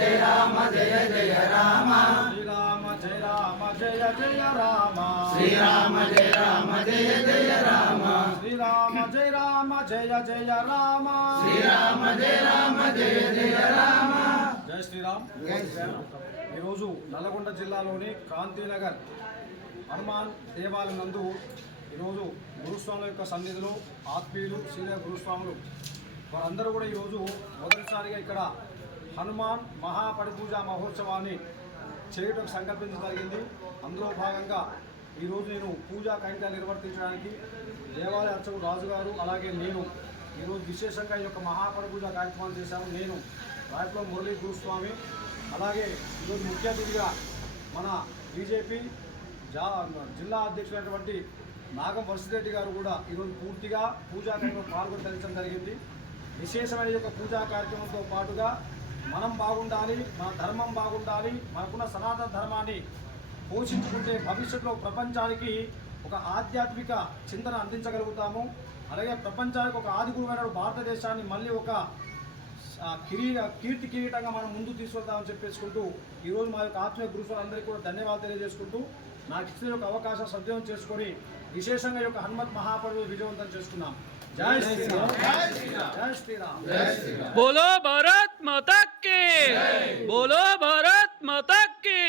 జయ రామ జయ జయ రామ శ్రీరామ జయ రామ జయ జయ రామ శ్రీరామ జయ రామ జయ జయ రామ శ్రీరామ జయ రామ జయ జయ రామ శ్రీరామ జయ రామ జయ జయ రామ. జై శ్రీరామ్. ఈరోజు నల్లగొండ జిల్లాలోని క్రాంతినగర్ హనుమాన్ దేవాలయం నందు ఈరోజు గురుస్వాముల యొక్క సన్నిధిలో ఆత్మీయులు సీనియర్ గురుస్వాములు వారందరూ కూడా ఈరోజు మొదటిసారిగా ఇక్కడ హనుమాన్ మహాపరిపూజ మహోత్సవాన్ని చేయటం సంకల్పించడం జరిగింది. అందులో భాగంగా ఈరోజు నేను పూజా కైంకర్యాలు నిర్వర్తించడానికి దేవాలయ అర్చకుడు రాజుగారు అలాగే నేను ఈరోజు విశేషంగా ఈ యొక్క మహాపరిపూజ కార్యక్రమాలు చేశాము. నేను రాయపురం మురళీ గురుస్వామి అలాగే ఈరోజు ముఖ్య అతిథిగా మన బీజేపీ జిల్లా అధ్యక్షుడైనటువంటి నాగం వరసిరెడ్డి గారు కూడా ఈరోజు పూర్తిగా పూజా కార్యక్రమం పాల్గొనడం జరిగింది. విశేషమైన యొక్క పూజా కార్యక్రమంతో పాటుగా మనం బాగుండాలి, మన ధర్మం బాగుండాలి, మనకున్న సనాతన ధర్మాన్ని పోషించుకుంటే భవిష్యత్తులో ప్రపంచానికి ఒక ఆధ్యాత్మిక చింతన అందించగలుగుతాము. అలాగే ప్రపంచానికి ఒక ఆది గురువైన భారతదేశాన్ని మళ్ళీ ఒక కీర్తి కిరీటంగా మనం ముందు తీసుకెళ్తామని చెప్పేసుకుంటూ ఈరోజు మా యొక్క ఆత్మీయ గురువులందరికీ కూడా ధన్యవాదాలు తెలియజేసుకుంటూ నాకు ఇచ్చిన యొక్క అవకాశం సద్వినియోగం చేసుకొని విశేషంగా యొక్క హనుమత్ మహాపర్వ విజయవంతం చేసుకున్నాం. జై శ్రీరామ్. జై శ్రీరామ్. बोलो भारत माता की, बोलो भारत माता की.